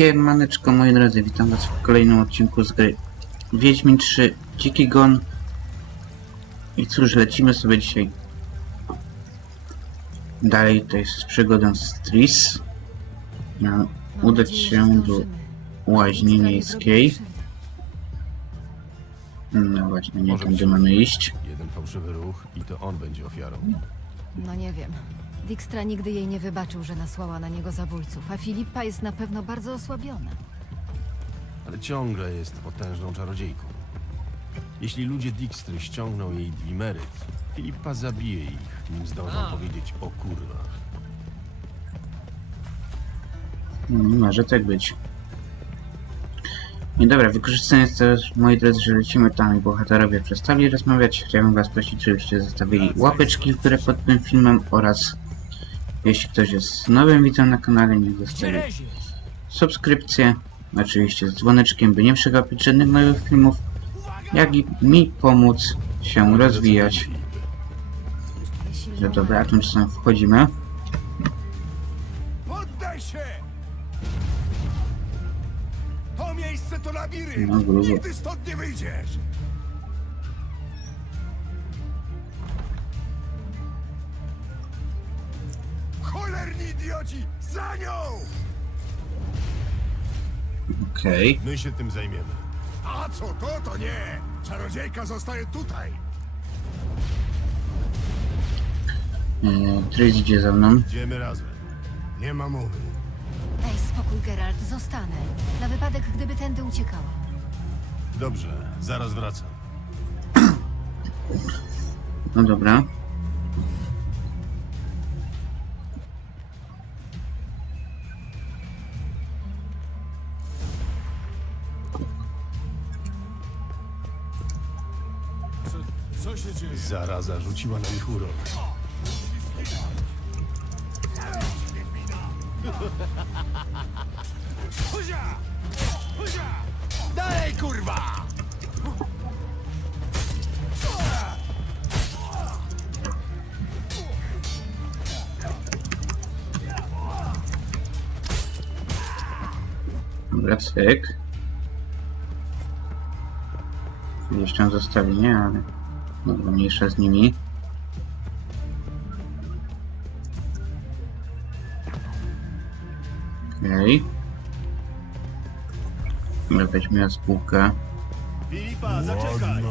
Siemaneczko moi drodzy, witam was w kolejnym odcinku z gry Wiedźmin 3 Dziki Gon I cóż, lecimy sobie dzisiaj Dalej to jest z przygodą z Tris Miałem Mam udać się do łaźni miejskiej No właśnie, nie tędy być. mamy iść Jeden fałszywy ruch i to on będzie ofiarą. No nie wiem. Dijkstra nigdy jej nie wybaczył, że nasłała na niego zabójców, a Filipa jest na pewno bardzo osłabiona. Ale ciągle jest potężną czarodziejką. Jeśli ludzie Dijkstry ściągną jej dwimeryt, Filipa zabije ich, nim zdążą powiedzieć o kurwach. Mm, Może tak być. I dobra, wykorzystając to, moi drodzy, że lecimy tam i bohaterowie przestali rozmawiać, chciałbym was prosić, żebyście zostawili łapeczki w górę pod tym filmem oraz jeśli ktoś jest nowym widzem na kanale, niech zostawi subskrypcję, oczywiście z dzwoneczkiem, by nie przegapić żadnych nowych filmów, jak i mi pomóc się rozwijać. Że dobra, a tymczasem wchodzimy. Poddaj się! To miejsce to labirynt! No, grubo. Nigdy stąd nie wyjdziesz! Idioci! Za nią! Okej, My się tym zajmiemy. A co to, to nie! Czarodziejka zostaje tutaj! okay. Tris idzie za mną. Idziemy razem. Nie ma mowy. Daj spokój, Geralt, zostanę. Na wypadek, gdyby tędy uciekała. Dobrze, zaraz wracam. No dobra. Zaraza rzuciła na nich urok. Dalej, kurwa! Dobra, cyk. Gdzieś tam zostali, nie? Ale... Dobra, mniejsza z nimi. Okej. Okay. Weźmy na spółkę. Filipa, zaczekaj!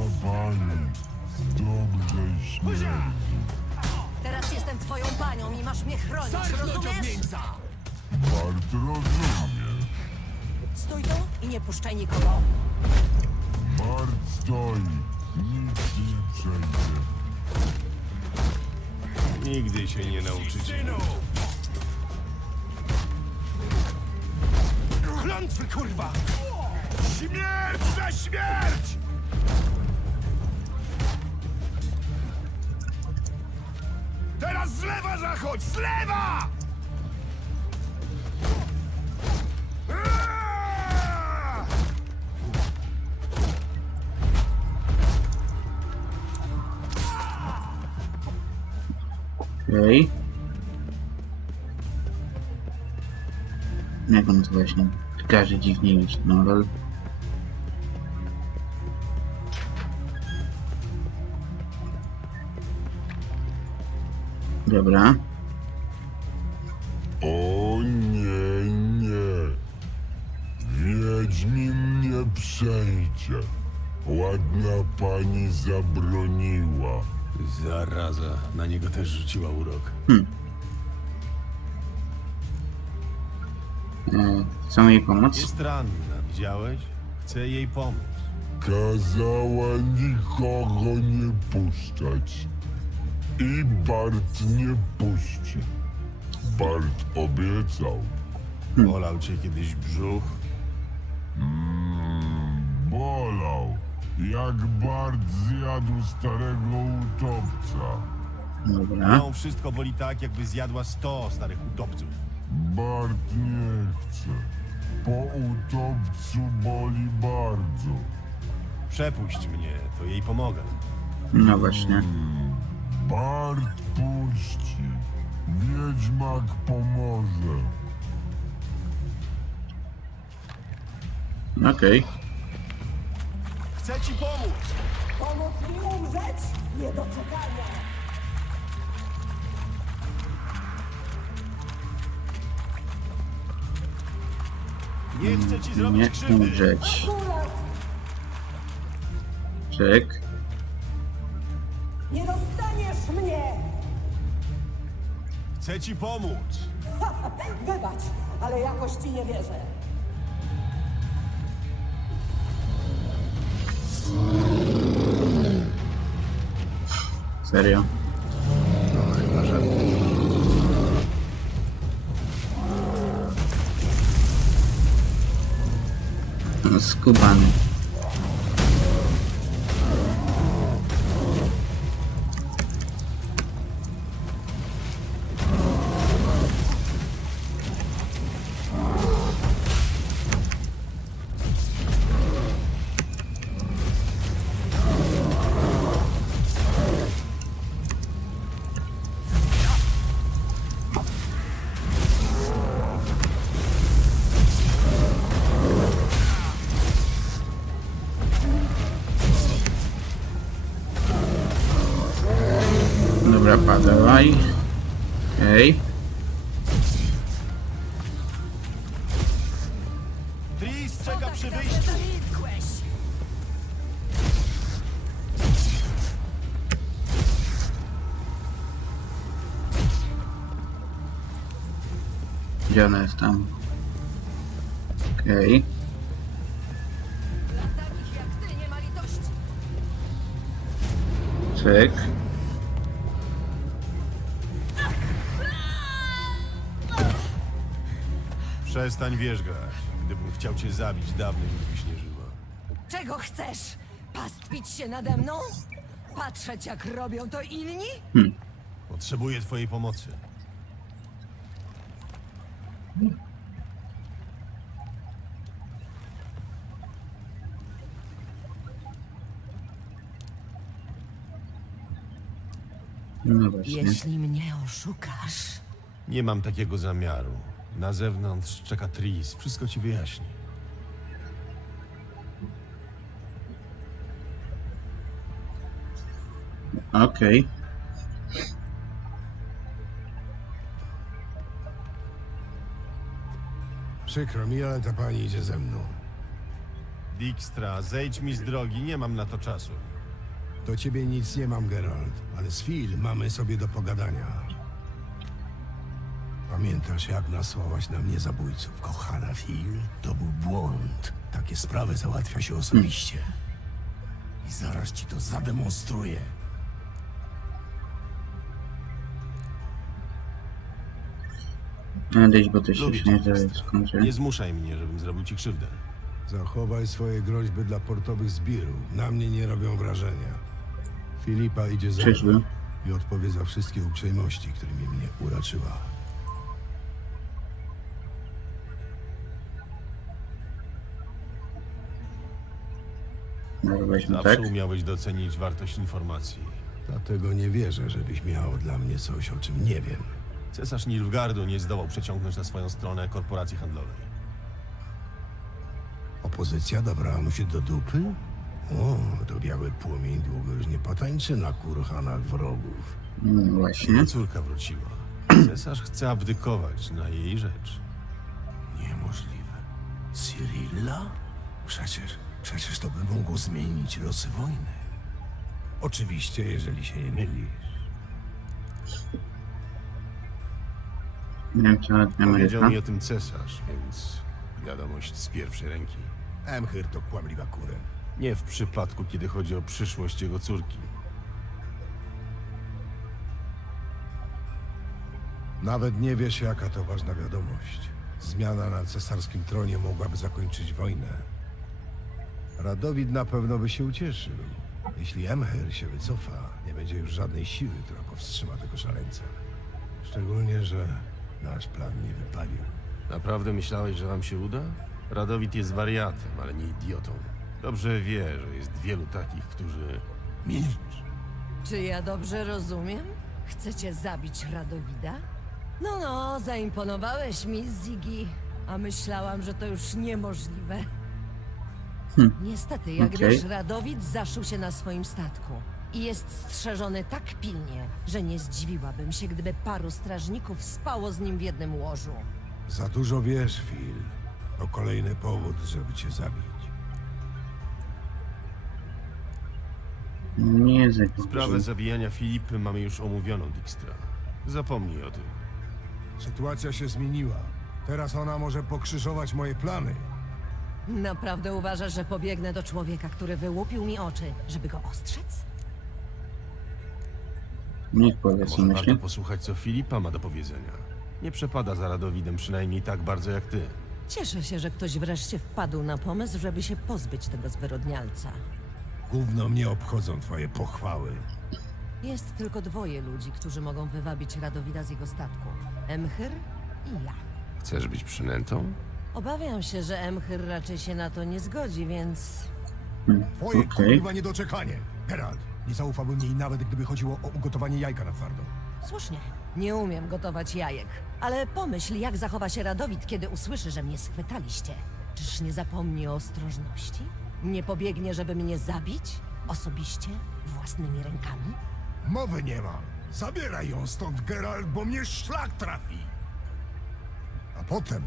Teraz jestem twoją panią i masz mnie chronić, rozumiesz? miejsca! Bart rozumie. Stój tu i nie puszczaj nikogo. Bart stoi. Nic nie przejdzie. Nigdy się nie nauczycie. Klątwy, kurwa! Śmierć za śmierć! Teraz z lewa zachodź! Z lewa! On to właśnie każe dziwnie iść, no lol. Dobra. O nie, nie. Wiedźmin nie przejdzie. Ładna pani zabroniła. Zaraza, na niego też rzuciła urok. E, chcą jej pomóc? Jest ranna, widziałeś? Chcę jej pomóc. Kazała nikogo nie puszczać. I Bart nie puści. Bart obiecał. Bolał cię kiedyś brzuch? Mm, bolał. Jak Bart zjadł starego utopca. Dobra. Ją wszystko boli tak, jakby zjadła sto starych utopców. Bart nie chce. Po utopcu boli bardzo. Przepuść mnie, to jej pomogę. No właśnie. Bart puści. Wiedźmak pomoże. Okej. Chcę ci pomóc! Pomóc mi umrzeć? Niedoczekania! Nie chcę ci Nie zrobić krzywdy! umrzeć. Czek. Nie dostaniesz mnie! Chcę ci pomóc! Wybacz, ale jakoś ci nie wierzę. Serio. Skubany. Przestań wierzgać. Gdybym chciał cię zabić, dawno już byś nie żyła. Czego chcesz? Pastwić się nade mną? Patrzeć jak robią to inni? Potrzebuję twojej pomocy. No właśnie. Jeśli mnie oszukasz, Nie mam takiego zamiaru. Na zewnątrz czeka Tris. Wszystko ci wyjaśni. Okej. Przykro mi, ale ta pani idzie ze mną. Dijkstra, zejdź mi z drogi, nie mam na to czasu. Do ciebie nic nie mam, Geralt, ale z Phil mamy sobie do pogadania. Pamiętasz, jak nasłałaś na mnie zabójców? Kochana Phil, to był błąd. Takie sprawy załatwia się osobiście. I zaraz ci to zademonstruję. Nadejść, bo to się Lubię już nie skończy. Nie zmuszaj mnie, żebym zrobił ci krzywdę. Zachowaj swoje groźby dla portowych zbirów. Na mnie nie robią wrażenia. Filipa idzie za Czyżby? mną i odpowie za wszystkie uprzejmości, którymi mnie uraczyła. Może weźmy Zawsze tak? umiałeś docenić wartość informacji. Dlatego nie wierzę, żebyś miał dla mnie coś, o czym nie wiem. Cesarz Nilfgardu nie zdołał przeciągnąć na swoją stronę korporacji handlowej. Opozycja dobrała mu się do dupy? O, to biały płomień długo już nie potańczy na kurhanach wrogów. No właśnie. Jego córka wróciła. Cesarz chce abdykować na jej rzecz. Niemożliwe. Cyrilla? Przecież, przecież to by mogło zmienić losy wojny. Oczywiście, jeżeli się nie mylisz. Nie wiem, czy nawet Powiedział Ameryka. mi o tym cesarz, więc wiadomość z pierwszej ręki. Emhyr to kłamliwa kurę. Nie w przypadku, kiedy chodzi o przyszłość jego córki. Nawet nie wiesz, jaka to ważna wiadomość. Zmiana na cesarskim tronie mogłaby zakończyć wojnę. Radowid na pewno by się ucieszył. Jeśli Emhyr się wycofa, nie będzie już żadnej siły, która powstrzyma tego szaleńca. Szczególnie, że nasz plan nie wypalił. Naprawdę myślałeś, że wam się uda? Radowit jest wariatem, ale nie idiotą. Dobrze wie, że jest wielu takich, którzy... Milcz! czy ja dobrze rozumiem? Chcecie zabić Radowida? No, no, zaimponowałeś mi, Ziggy. A myślałam, że to już niemożliwe. Niestety, jak okej. wiesz, Radowid zaszył się na swoim statku. I jest strzeżony tak pilnie, że nie zdziwiłabym się, gdyby paru strażników spało z nim w jednym łożu. Za dużo wiesz, Phil. To kolejny powód, żeby cię zabić. Nie. Sprawę zabijania Filipy mamy już omówioną, Dijkstra. Zapomnij o tym. Sytuacja się zmieniła. Teraz ona może pokrzyżować moje plany. Naprawdę uważasz, że pobiegnę do człowieka, który wyłupił mi oczy, żeby go ostrzec? Niech powie co Może warto myśli. posłuchać, co Filipa ma do powiedzenia. Nie przepada za Radowidem przynajmniej tak bardzo jak ty. Cieszę się, że ktoś wreszcie wpadł na pomysł, żeby się pozbyć tego zwyrodnialca. Gówno mnie obchodzą twoje pochwały. Jest tylko dwoje ludzi, którzy mogą wywabić Radowida z jego statku. Emhyr i ja. Chcesz być przynętą? Obawiam się, że Emhyr raczej się na to nie zgodzi, więc... Twoje Okej. kurwa niedoczekanie. Geralt, nie zaufałbym jej nawet, gdyby chodziło o ugotowanie jajka na twardo. Słusznie. Nie umiem gotować jajek. Ale pomyśl, jak zachowa się Radowid, kiedy usłyszy, że mnie schwytaliście. Czyż nie zapomni o ostrożności? Nie pobiegnie, żeby mnie zabić? Osobiście? Własnymi rękami? Mowy nie ma. Zabieraj ją stąd, Geralt, bo mnie szlak trafi. A potem,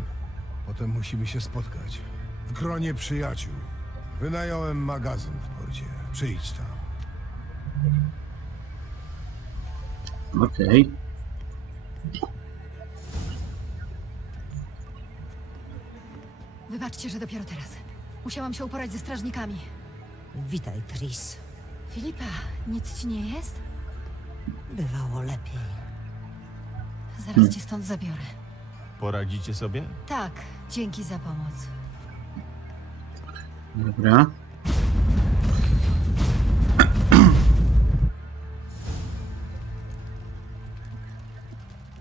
potem musimy się spotkać. W gronie przyjaciół. Wynająłem magazyn w porcie. Przyjdź tam. Okej. Wybaczcie, że dopiero teraz. Musiałam się uporać ze strażnikami. Witaj, Tris. Filipa, nic ci nie jest? Bywało lepiej. Zaraz cię stąd zabiorę. Poradzicie sobie? Tak, dzięki za pomoc. Dobra.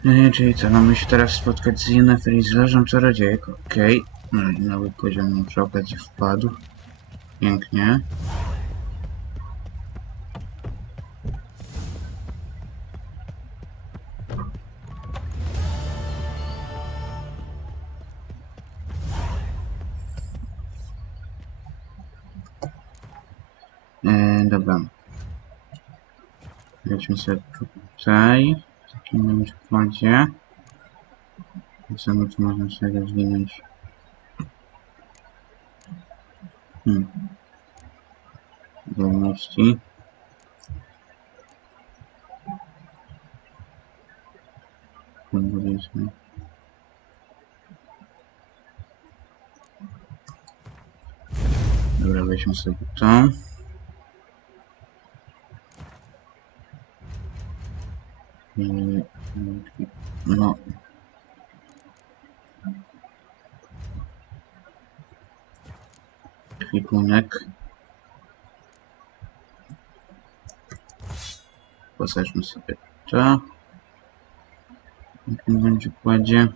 E, Czyli co, mamy się teraz spotkać z Yennefer i z Leżą Czarodziejek, okej. I nowy poziom mi przy okazji wpadł. Pięknie. E, dobra. Wejdźmy sobie tutaj. W takim układzie. Co można sobie rozwinąć? Hmm. Zdolności. Powiedzmy. Dobra, weźmy sobie to. Mm, No. Kwipunek. Posażmy sobie to. W tym będzie kładzie.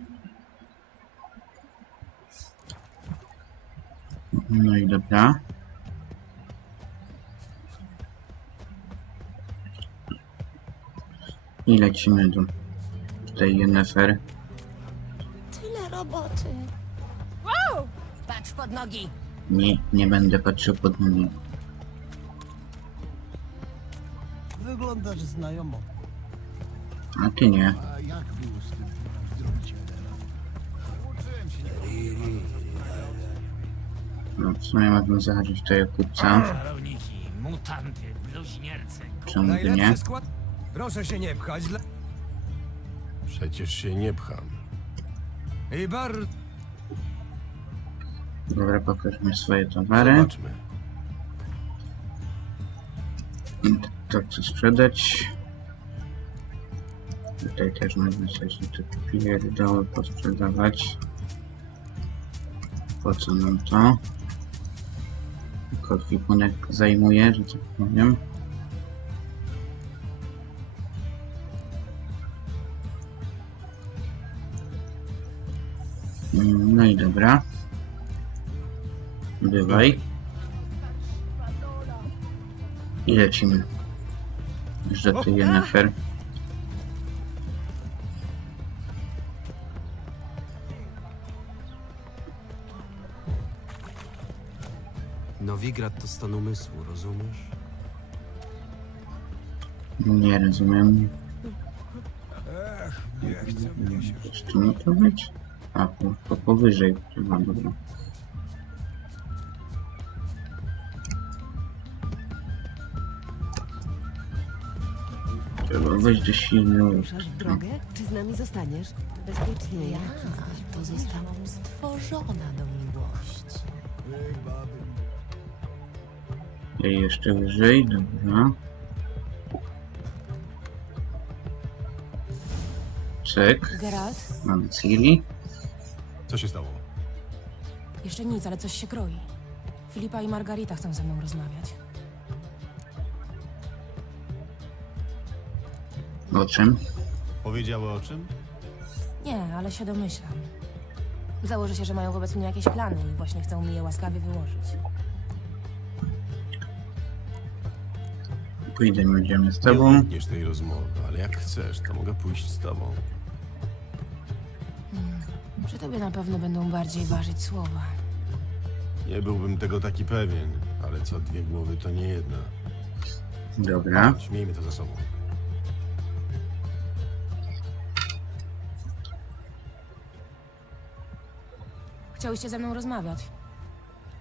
No i dobra. I lecimy do tej Yennefer. Tyle roboty. Patrz pod nogi! Nie, nie będę patrzył pod nogi. Wyglądasz znajomo. A ty nie. A jak było z tym zdrowicielem? No, w sumie mógłbym zahaczyć tutaj o kupca. Mutanty, bluźniercy. Czemu by nie? skład? Proszę się nie pchać. Dla... Przecież się nie pcham. I bar... Dobra, pokażmy swoje towary. Zobaczmy. To chcę sprzedać. Tutaj też można coś te pierdoły posprzedawać. Po co nam to? Tylko kwipunek zajmuje, że tak powiem. Mm, No i dobra. Bywaj. I lecimy. Już do tej Yennefer. Nowigrad to stan umysłu, rozumiesz? Nie rozumiem. Ech, nie chce mnie się. To być? A, po, po powyżej chyba, dobra. Trzeba wejść do silnego. Ruszasz w drogę? Czy z nami zostaniesz? Bezpiecznie. Ja jak to zostałam stworzona do miłości. I jeszcze wyżej, dobra. Czek, Geralt? mamy Ciri. Co się stało? Jeszcze nic, ale coś się kroi. Filipa i Margarita chcą ze mną rozmawiać. O czym? Powiedziały o czym? Nie, ale się domyślam. Założę się, że mają wobec mnie jakieś plany i właśnie chcą mi je łaskawie wyłożyć. Pójdziemy, idziemy z Nie tobą. unikniesz tej rozmowy, ale jak chcesz, to mogę pójść z tobą. Przy tobie na pewno będą bardziej ważyć słowa. Nie byłbym tego taki pewien, ale co dwie głowy to nie jedna. Dobra. Chodź, miejmy to za sobą. Chciałyście ze mną rozmawiać.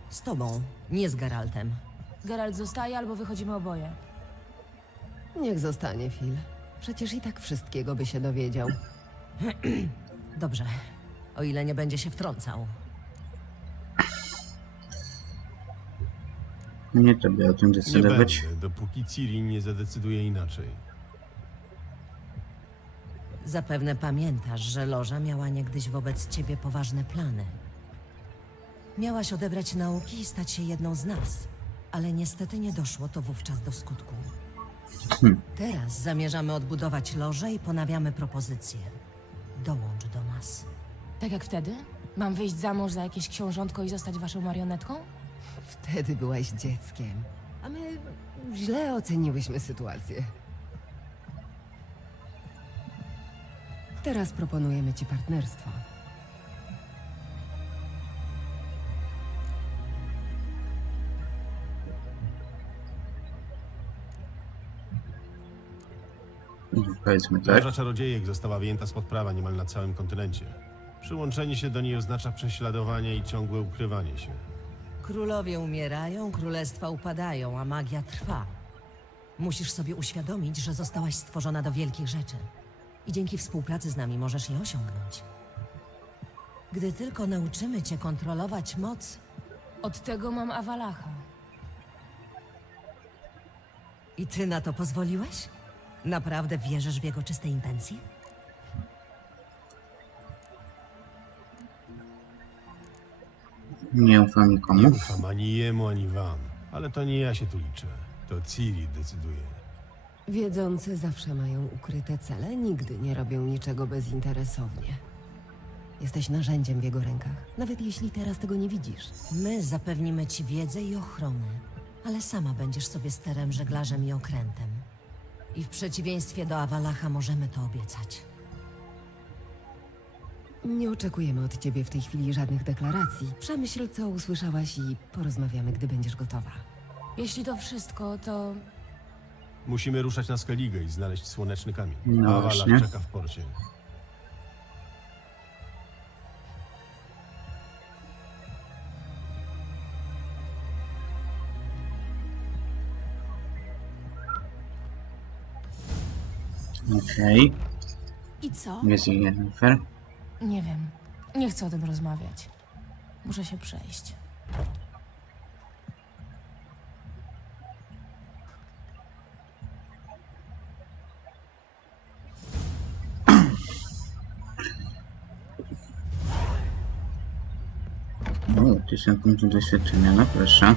Z tobą, nie z Geraltem. Geralt zostaje albo wychodzimy oboje. Niech zostanie, Phil. Przecież i tak wszystkiego by się dowiedział. Dobrze, o ile nie będzie się wtrącał. Nie tobie o tym Nie decydować. będę, dopóki Ciri nie zadecyduje inaczej. Zapewne pamiętasz, że Loża miała niegdyś wobec ciebie poważne plany. Miałaś odebrać nauki i stać się jedną z nas, ale niestety nie doszło to wówczas do skutku. Hmm. Teraz zamierzamy odbudować Lożę i ponawiamy propozycję. Dołącz do nas. Tak jak wtedy? Mam wyjść za mąż za jakieś książątko i zostać waszą marionetką? Wtedy byłaś dzieckiem. A my źle oceniłyśmy sytuację. Teraz proponujemy ci partnerstwo. Powiedzmy tak. Loża czarodziejek została wyjęta spod prawa niemal na całym kontynencie. Przyłączenie się do niej oznacza prześladowanie i ciągłe ukrywanie się. Królowie umierają, królestwa upadają, a magia trwa. Musisz sobie uświadomić, że zostałaś stworzona do wielkich rzeczy. I dzięki współpracy z nami możesz je osiągnąć. Gdy tylko nauczymy cię kontrolować moc, Od tego mam Awalacha. i ty na to pozwoliłeś? Naprawdę wierzysz w jego czyste intencje? Nie ufam Nie nikomu. ufam ani jemu, ani wam. Ale to nie ja się tu liczę. To Ciri decyduje. Wiedzący zawsze mają ukryte cele, nigdy nie robią niczego bezinteresownie. Jesteś narzędziem w jego rękach, nawet jeśli teraz tego nie widzisz. My zapewnimy ci wiedzę i ochronę, ale sama będziesz sobie sterem, żeglarzem i okrętem. I w przeciwieństwie do Awalacha możemy to obiecać. Nie oczekujemy od ciebie w tej chwili żadnych deklaracji. Przemyśl, co usłyszałaś i porozmawiamy, gdy będziesz gotowa. Jeśli to wszystko, to Musimy ruszać na Skellige i znaleźć słoneczny kamień. No A właśnie. Czeka w porcie. Okej. i co? Jest ich Jennifer. Nie wiem. Nie chcę o tym rozmawiać. Muszę się przejść. O, 1000 punktów doświadczenia, no proszę.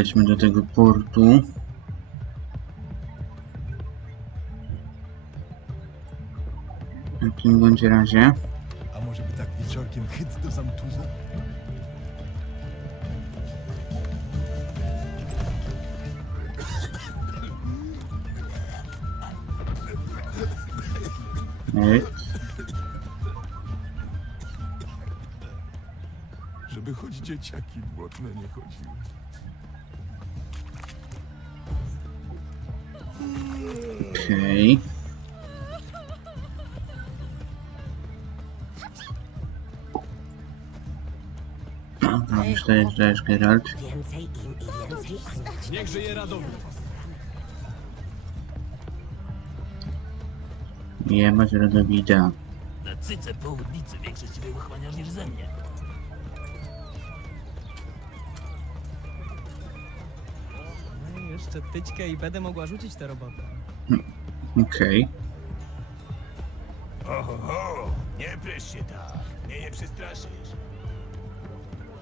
Lećmy do tego portu. W jakim bądź razie. A może by tak wieczorkiem hyt do zamtuza? Ej, Żeby choć dzieciaki błotne nie chodziły. Okej. Dobra, już to jest też Geralt. Niech żyje Radowid. Jebać Rodowida. Na cyce południcy większość ciebie wychłaniasz niż ze mnie. Jeszcze tyćkę i będę mogła rzucić tę robotę. Okej. Oho, nie prysz się tak. Mnie nie przestraszysz.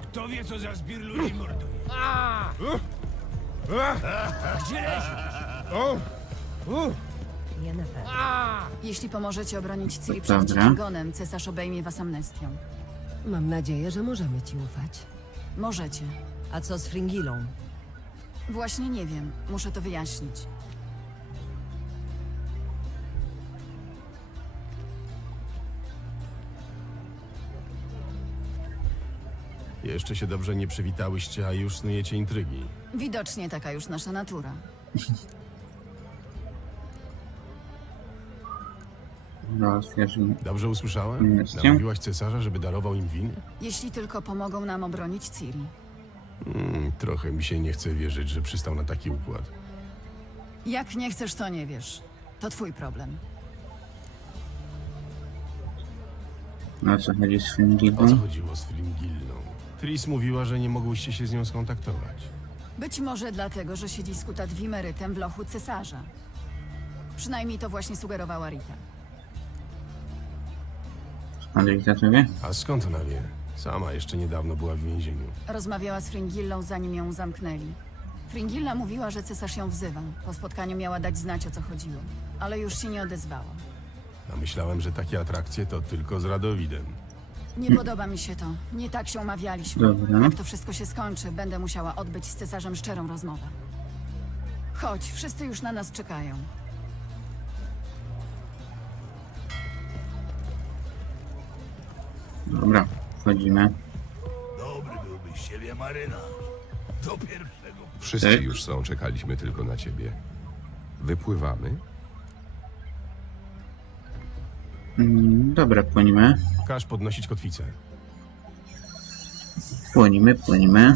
Kto wie, co za zbir ludzi morduje? Gdzie leżysz? Yennefer, Jeśli pomożecie obronić Ciri Dobra. przed gonem, cesarz obejmie was amnestią. Mam nadzieję, że możemy ci ufać. Możecie. a co z Fringilą? Właśnie nie wiem. Muszę to wyjaśnić. Jeszcze się dobrze nie przywitałyście, a już snujecie intrygi. Widocznie taka już nasza natura. No. Dobrze usłyszałem? Jestem. Namówiłaś cesarza, żeby darował im winy? Jeśli tylko pomogą nam obronić Ciri. Mm, trochę mi się nie chce wierzyć, że przystał na taki układ. Jak nie chcesz, to nie wiesz. To twój problem. No o co chodzi z O co chodziło z Fringillą? Tris mówiła, że nie mogłyście się z nią skontaktować. Być może dlatego, że siedzi skuta dwimerytem w lochu cesarza. Przynajmniej to właśnie sugerowała Rita. Skąd Rita to wie? A skąd ona wie? Sama jeszcze niedawno była w więzieniu. Rozmawiała z Fringillą, zanim ją zamknęli. Fringilla mówiła, że cesarz ją wzywa. Po spotkaniu miała dać znać, o co chodziło. Ale już się nie odezwała. A myślałem, że takie atrakcje to tylko z Radowidem. Nie podoba mi się to. Nie tak się umawialiśmy. Dobra. Jak to wszystko się skończy, będę musiała odbyć z cesarzem szczerą rozmowę. Chodź, wszyscy już na nas czekają. Wchodzimy. Dobry byłbyś siebie marynarz. Do pierwszego. Wszyscy Tak. już są, czekaliśmy tylko na ciebie. Wypływamy? Mm, dobra, płynimy. Każ podnosić kotwicę. Płynimy, płynimy.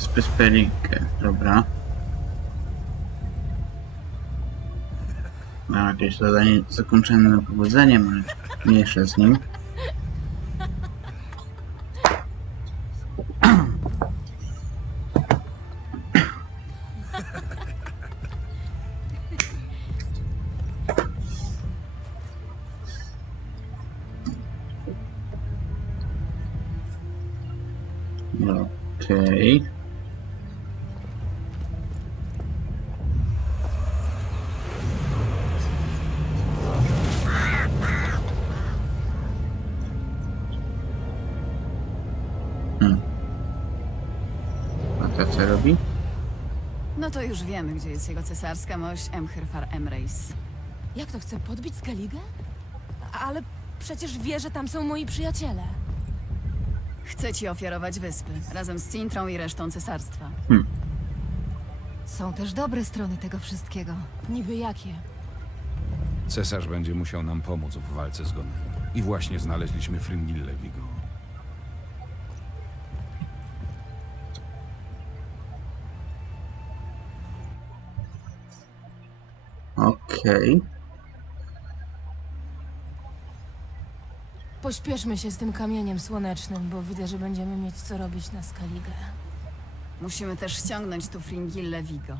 Wyspy Spelikę, dobra. Mam jakieś zadanie zakończone na powodzeniem, ale mniejsze z nim. Okej. Już wiemy, gdzie jest jego cesarska mość Emhyrfar Emreis. Jak to chce podbić Skelligę? Ale przecież wie, że tam są moi przyjaciele. Chce ci ofiarować wyspy, razem z Cintrą i resztą cesarstwa. Są też dobre strony tego wszystkiego. Niby jakie? Cesarz będzie musiał nam pomóc w walce z Gonem. I właśnie znaleźliśmy Fringillę Vigo. Okej. Pośpieszmy się z tym kamieniem słonecznym, bo widzę, że będziemy mieć co robić na Skelligę. Musimy też ściągnąć tu Fringillę Vigo.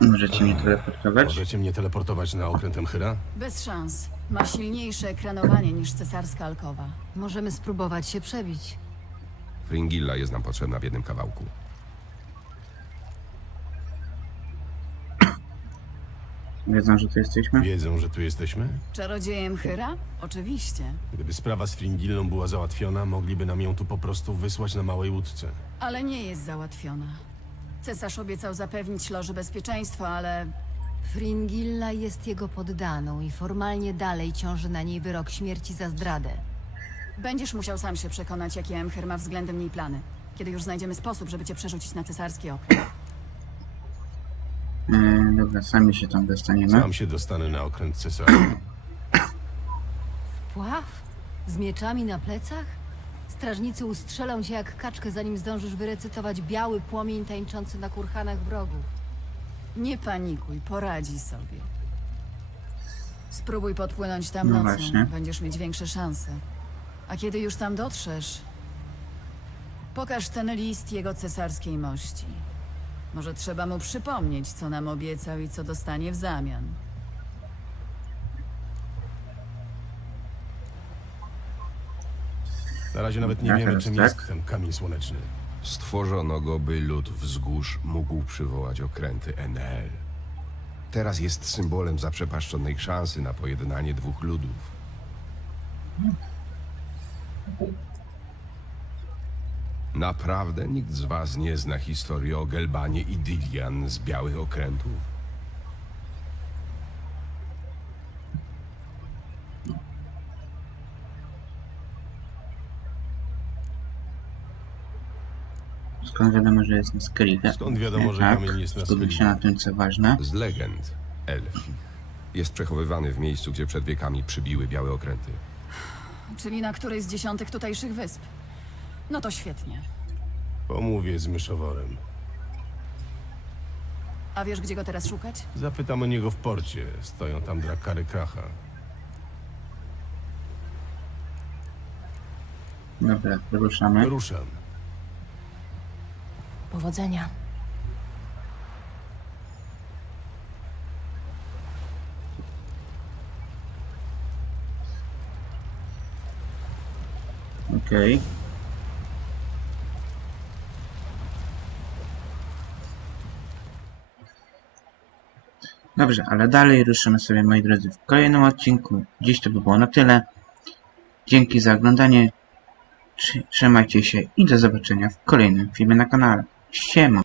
Możecie mnie teleportować? Możecie mnie teleportować na okręt Emchyra? Bez szans. Ma silniejsze ekranowanie niż cesarska alkowa. Możemy spróbować się przebić. Fringilla jest nam potrzebna w jednym kawałku. Wiedzą, że tu jesteśmy? Wiedzą, że tu jesteśmy? Czarodziejem Hyra? Oczywiście. Gdyby sprawa z Fringillą była załatwiona, mogliby nam ją tu po prostu wysłać na małej łódce. Ale nie jest załatwiona. Cesarz obiecał zapewnić loży bezpieczeństwo, ale Fringilla jest jego poddaną i formalnie dalej ciąży na niej wyrok śmierci za zdradę. będziesz musiał sam się przekonać, jakie Emhyr ma względem niej plany. Kiedy już znajdziemy sposób, żeby cię przerzucić na cesarski okręt. Yy, dobra, sami się tam dostaniemy. Sam się dostanę na okręt cesarza. Pław? Z mieczami na plecach? Strażnicy ustrzelą cię jak kaczkę, zanim zdążysz wyrecytować biały płomień tańczący na kurhanach wrogów. Nie panikuj, poradzi sobie. Spróbuj podpłynąć tam No nocą. właśnie. Będziesz mieć większe szanse. A kiedy już tam dotrzesz, pokaż ten list jego cesarskiej mości. Może trzeba mu przypomnieć, co nam obiecał i co dostanie w zamian. Na razie nawet nie wiemy, teraz czym tak? jest ten kamień słoneczny. Stworzono go, by lud wzgórz mógł przywołać okręty NL. Teraz jest symbolem zaprzepaszczonej szansy na pojednanie dwóch ludów. Naprawdę nikt z was nie zna historii o Gelbanie i Dilian z Białych Okrętów? Skąd wiadomo, że jest na Skellige? Skąd wiadomo, że tak, kamień jest na skupmy się na tym, co ważne. Z legend elfich. Jest przechowywany w miejscu, gdzie przed wiekami przybiły Białe Okręty. Czyli na której z dziesiątek tutejszych wysp. No to świetnie. Pomówię z myszoworem. A wiesz, gdzie go teraz szukać? Zapytam o niego w porcie. Stoją tam drakary kracha. Dobra, ruszamy. Ruszam. Powodzenia. Okej. Dobrze, ale dalej ruszymy sobie, moi drodzy, w kolejnym odcinku. Dziś to by było na tyle. Dzięki za oglądanie. Trzy- Trzymajcie się i do zobaczenia w kolejnym filmie na kanale. Siema!